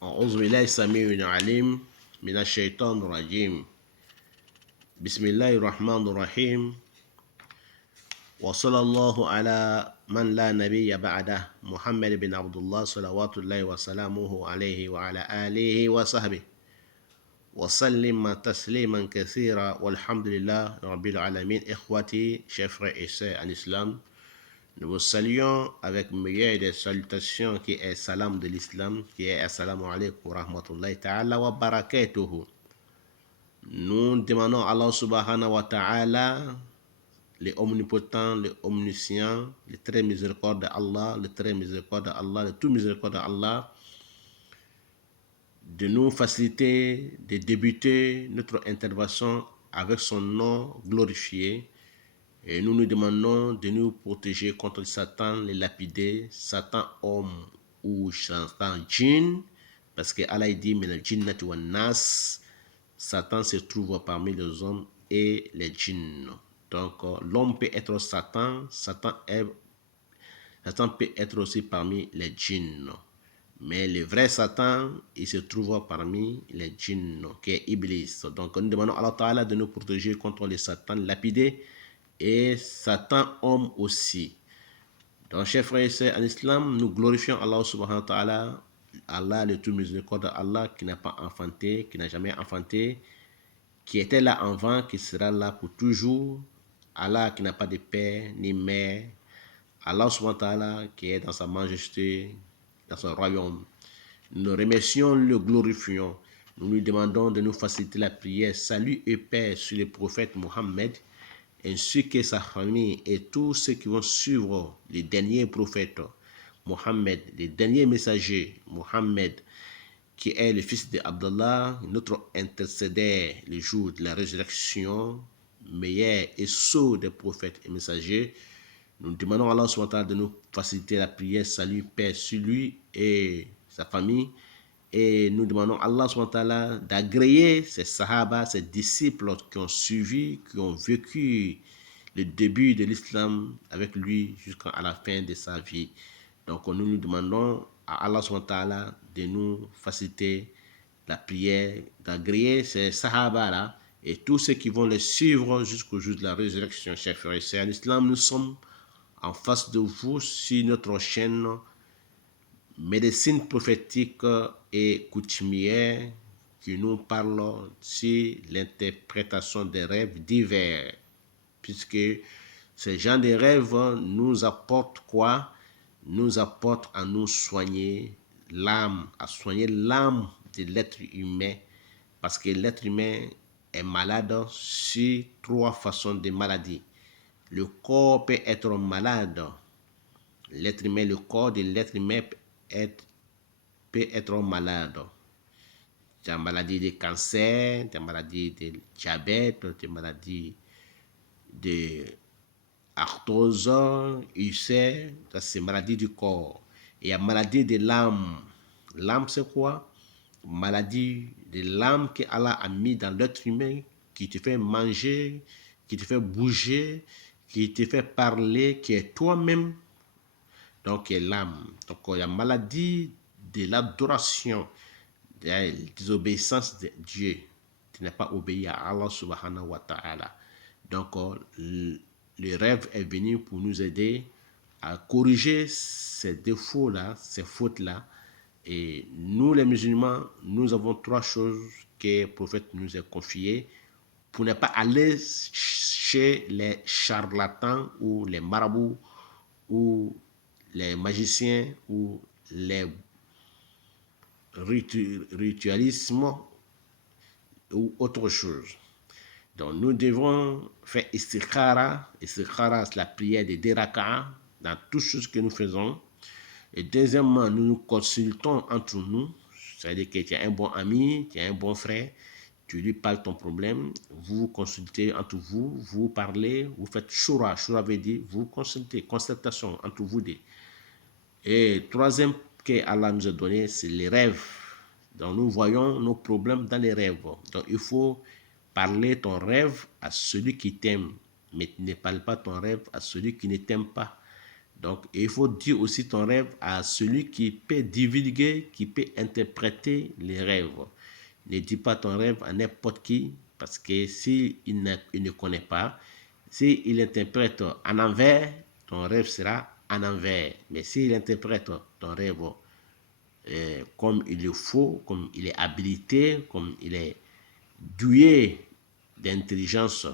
أعوذ بالله السميع العليم من الشيطان الرجيم. بسم الله الرحمن الرحيم. وصلى الله على من لا نبي بعده محمد بن عبد الله صلوات الله وسلامه عليه وعلى آله وصحبه وسلم تسليما كثيرا والحمد لله رب العالمين. إخوتي, chers frères et sœurs en islam, nous vous saluons avec meilleure des salutations qui est salam de l'islam, qui est assalamu alaikum wa rahmatullahi ta'ala wa barakatuhu. Nous demandons à Allah subhanahu wa ta'ala, le omnipotent, le omniscient, le très miséricordieux d'Allah, le très miséricordieux d'Allah, le tout miséricordieux d'Allah, de nous faciliter de débuter notre intervention avec son nom glorifié. Et nous nous demandons de nous protéger contre Satan, les lapidés, Satan homme ou Satan djinn, parce que Allah dit, mais le djinnati wa nas, Satan se trouve parmi les hommes et les djinns. Donc, l'homme peut être Satan, Satan peut être aussi parmi les djinns. Mais le vrai Satan, il se trouve parmi les djinns, qui est Iblis. Donc, nous demandons à Allah Ta'ala de nous protéger contre les Satan lapidés et Satan homme aussi. Donc, chers frères et sœurs en islam, nous glorifions Allah subhanahu wa ta'ala, Allah le tout miséricordieux, Allah qui n'a pas enfanté, qui n'a jamais enfanté, qui était là avant, qui sera là pour toujours, Allah qui n'a pas de père ni mère, Allah subhanahu wa ta'ala qui est dans sa majesté, dans son royaume. Nous remercions, le glorifions, nous lui demandons de nous faciliter la prière, salut et paix sur le prophète Mohammed, ainsi que sa famille et tous ceux qui vont suivre les derniers prophètes, Mohammed, les derniers messagers, Mohammed, qui est le fils d'Abdallah, notre intercédère le jour de la résurrection, meilleur et sceau des prophètes et messagers. Nous demandons à Allah subhanahu wa ta'ala de nous faciliter la prière, salut, paix sur lui et sa famille. Et nous demandons à Allah subhanahu wa ta'ala d'agréer ces sahaba, ces disciples qui ont suivi, qui ont vécu le début de l'islam avec lui jusqu'à la fin de sa vie. Donc nous nous demandons à Allah subhanahu wa ta'ala de nous faciliter la prière, d'agréer ces sahaba-là et tous ceux qui vont les suivre jusqu'au jour de la résurrection. Chers frères et sœurs en islam, nous sommes en face de vous sur notre chaîne Médecine prophétique et coutumière qui nous parle sur l'interprétation des rêves divers, puisque ces gens de rêves nous apportent quoi? Nous apportent à nous soigner l'âme, à soigner l'âme de l'être humain, parce que l'être humain est malade sur 3 façons de maladie. Le corps peut être malade. L'être humain, le corps de l'être humain peut être malade. Des maladies de cancer, des maladies de diabète, des maladies de arthrose, ulcère, ça c'est maladie du corps. Et il y a maladie de l'âme. L'âme c'est quoi? Maladie de l'âme que Allah a mis dans l'être humain, qui te fait manger, qui te fait bouger, qui te fait parler, qui est toi-même. Donc, l'âme. Donc, il y a maladie de l'adoration, de la désobéissance de Dieu. Tu n'es pas obéi à Allah subhanahu wa ta'ala. Donc, le rêve est venu pour nous aider à corriger ces défauts-là, ces fautes-là. Et nous, les musulmans, nous avons 3 choses que le prophète nous a confiées pour ne pas aller chez les charlatans ou les marabouts ou les magiciens ou les ritualismes ou autre chose. Donc nous devons faire istikhara. Istikhara, c'est la prière de 2 raka'a dans toutes choses que nous faisons. Et deuxièmement, nous nous consultons entre nous. C'est-à-dire que tu as un bon ami, tu as un bon frère, tu lui parles ton problème, vous vous consultez entre vous, vous parlez, vous faites shura. Shura veut dire vous consultez, concertation entre vous deux. Et troisième que Allah nous a donné, c'est les rêves. Donc nous voyons nos problèmes dans les rêves. Donc il faut parler ton rêve à celui qui t'aime, mais ne parle pas ton rêve à celui qui ne t'aime pas. Donc, il faut dire aussi ton rêve à celui qui peut divulguer, qui peut interpréter les rêves. Ne dis pas ton rêve à n'importe qui, parce que s'il il ne connaît pas, s'il interprète en envers, ton rêve sera en envers. Mais s'il interprète ton rêve comme il le faut, comme il est habilité, comme il est doué d'intelligence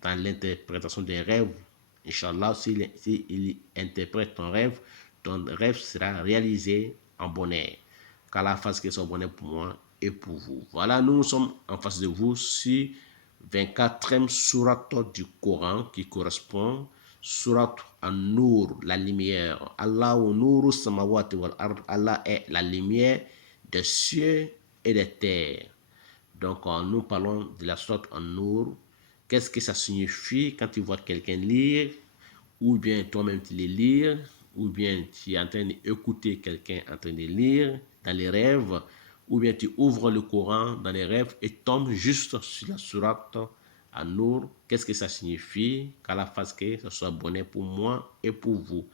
dans l'interprétation des rêves, Inch'Allah, s'il interprète ton rêve sera réalisé en bonheur. Qu'Allah fasse que ce soit bonheur pour moi et pour vous. Voilà, nous sommes en face de vous sur 24e sourate du Coran qui correspond sourate An-Nur, la lumière. Allahu nuru samawati wal ard. Allah est la lumière des cieux et des terres. Donc, nous parlons de la sourate An-Nur. Qu'est-ce que ça signifie quand tu vois quelqu'un lire, ou bien toi-même tu les lire, ou bien tu es en train d'écouter quelqu'un en train de lire dans les rêves, ou bien tu ouvres le Coran dans les rêves et tombes juste sur la sourate An-Nur. Qu'est-ce que ça signifie? Qu'Allah fasse que ce soit bonheur pour moi et pour vous.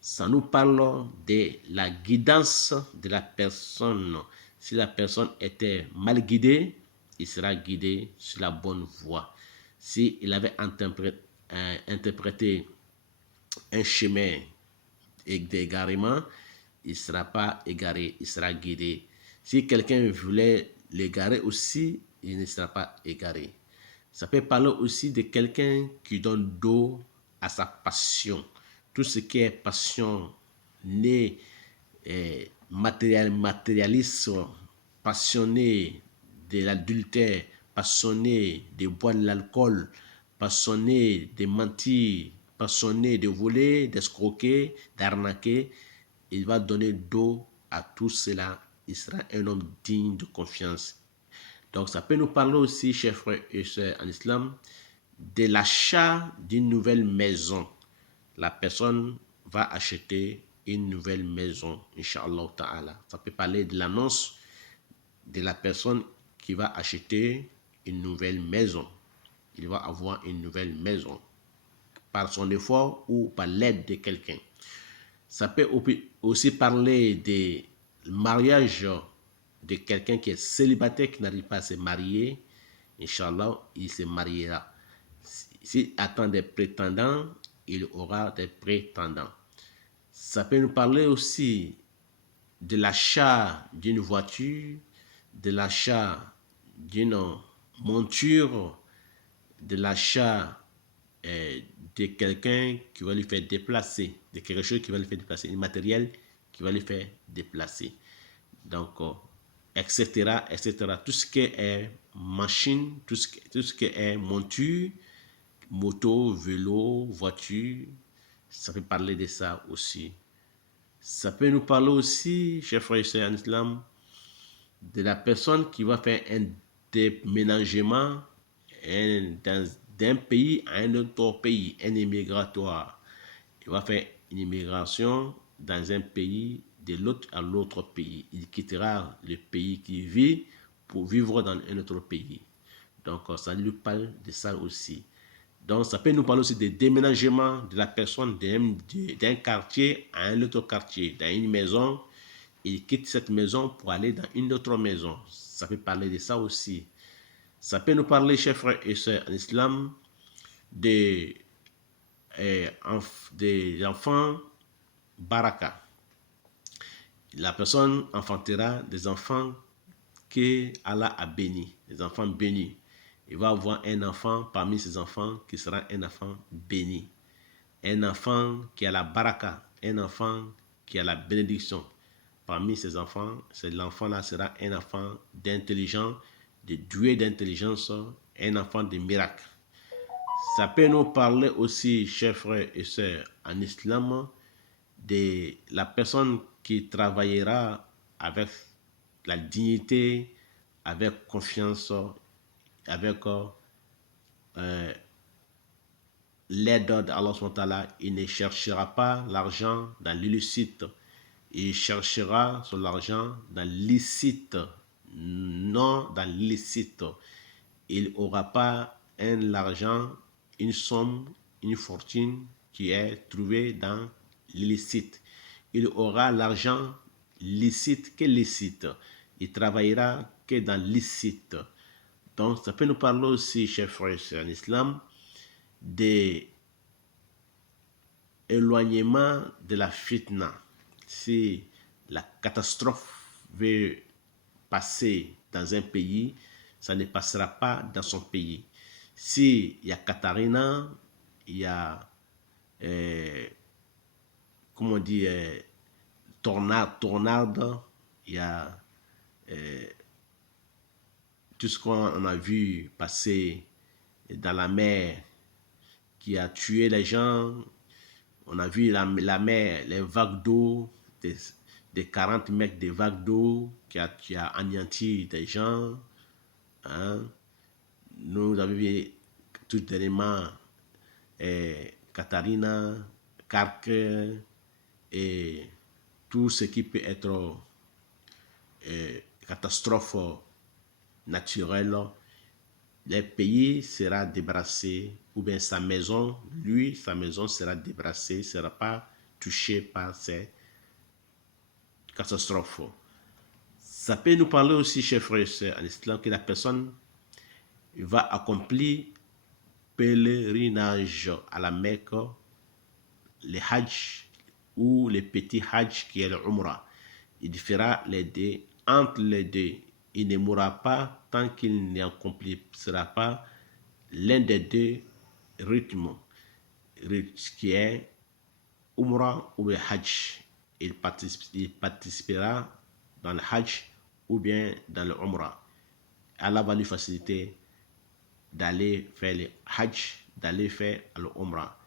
Ça nous parle de la guidance de la personne. Si la personne était mal guidée, il sera guidé sur la bonne voie. S'il avait interprété un chemin d'égarement, il ne sera pas égaré, il sera guidé. Si quelqu'un voulait l'égarer aussi, il ne sera pas égaré. Ça peut parler aussi de quelqu'un qui donne dos à sa passion. Tout ce qui est passion né matérialiste, passionné de l'adultère, passionné de boire de l'alcool, passionné de mentir, passionné de voler, d'escroquer, d'arnaquer, il va donner dos à tout cela. Il sera un homme digne de confiance. Donc, ça peut nous parler aussi, chers frères et sœurs en islam, de l'achat d'une nouvelle maison. La personne va acheter une nouvelle maison, Inch'Allah Ta'ala. Ça peut parler de l'annonce de la personne qui va acheter une nouvelle maison. Il va avoir une nouvelle maison par son effort ou par l'aide de quelqu'un. Ça peut aussi parler du mariage de quelqu'un qui est célibataire, qui n'arrive pas à se marier. Inch'Allah, il se mariera. S'il attend des prétendants, il aura des prétendants. Ça peut nous parler aussi de l'achat d'une voiture, de l'achat d'une monture, de l'achat de quelqu'un qui va lui faire déplacer, de quelque chose qui va lui faire déplacer, un matériel qui va lui faire déplacer. Donc, etc., etc. Tout ce qui est machine, tout ce qui est monture, moto, vélo, voiture, ça peut parler de ça aussi. Ça peut nous parler aussi, chers frères et sœurs en islam, de la personne qui va faire un déménagement d'un pays à un autre pays, un immigratoire. Il va faire une immigration dans un pays de l'autre à l'autre pays. Il quittera le pays qu'il vit pour vivre dans un autre pays. Donc, ça lui parle de ça aussi. Donc, ça peut nous parler aussi des déménagements de la personne d'un quartier à un autre quartier, dans une maison. Il quitte cette maison pour aller dans une autre maison. Ça peut parler de ça aussi. Ça peut nous parler, chers frères et sœurs en islam, des enfants baraka. La personne enfantera des enfants que Allah a bénis, des enfants bénis. Il va avoir un enfant parmi ses enfants qui sera un enfant béni. Un enfant qui a la baraka, un enfant qui a la bénédiction. Parmi ses enfants, l'enfant-là sera un enfant d'intelligence, de doué d'intelligence, un enfant de miracle. Ça peut nous parler aussi, chers frères et sœurs, en islam, de la personne qui travaillera avec la dignité, avec confiance, avec l'aide d'Allah SWT. Il ne cherchera pas l'argent dans l'illicite, il cherchera son argent dans l'illicite, non dans l'illicite. Il n'aura pas l'argent, une somme, une fortune qui est trouvée dans l'illicite. Il aura l'argent licite que licite. Il travaillera que dans licite. Donc, ça peut nous parler aussi, chers frères et sœurs en islam, des éloignement de la fitna. Si la catastrophe veut passer dans un pays, ça ne passera pas dans son pays. Si il y a Katarina, il y a comment on dit tornade, il y a tout ce qu'on a vu passer dans la mer qui a tué les gens. On a vu la mer, les vagues d'eau, des 40 mètres de vagues d'eau qui a anéanti des gens. Hein. Nous avons vu tout dernièrement Katarina, Kark et tout ce qui peut être catastrophe naturelle. Le pays sera débarrassé, ou bien sa maison sera débarrassée, ne sera pas touchée par ces catastrophes. Ça peut nous parler aussi, chers frères et sœurs, en islam, que la personne va accomplir pèlerinage à la Mecque, le Hajj ou le petit Hajj qui est le Umrah. Il fera les deux. Entre les deux, il ne mourra pas tant qu'il n'accomplira pas l'un des deux rythmes, qui est Umrah ou le Hajj. Il participera dans le Hajj ou bien dans le Umrah. Allah va lui faciliter d'aller faire le Hajj, d'aller faire le Umrah.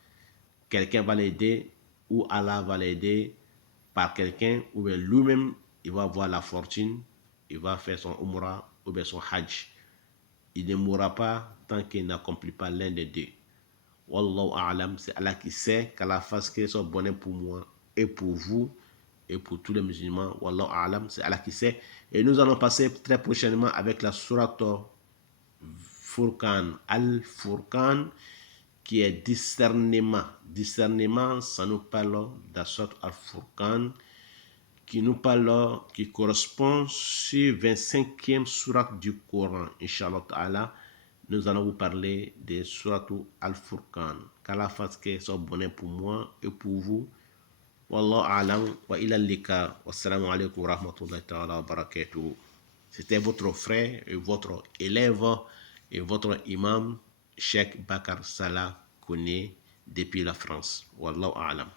Quelqu'un va l'aider ou Allah va l'aider par quelqu'un ou bien lui-même, il va avoir la fortune, il va faire son Umrah ou bien son Hajj. Il ne mourra pas tant qu'il n'accomplit pas l'un des deux. Wallahu a'lam, c'est Allah qui sait, qu'Allah fasse que ce soit bonheur pour moi et pour vous et pour tous les musulmans. Wallahu a'lam, c'est Allah qui sait. Et nous allons passer très prochainement avec la sourate Furqan, Al-Furqan, qui est discernement. Discernement, ça nous parle de la sourate Al-Furqan, qui correspond sur 25e sourate du Coran. Inch'Allah ta'ala, nous allons vous parler de sourate Al-Furqan. Qu'Allah fasse que ce soit bonheur pour moi et pour vous. Wallahu a'lam wa ila lika. Wassalamu alaikum wa rahmatullahi ta'ala wa barakatuh. C'était votre frère et votre élève et votre imam, Cheikh Bakar Salah Kone, depuis la France. Wallahu a'lam.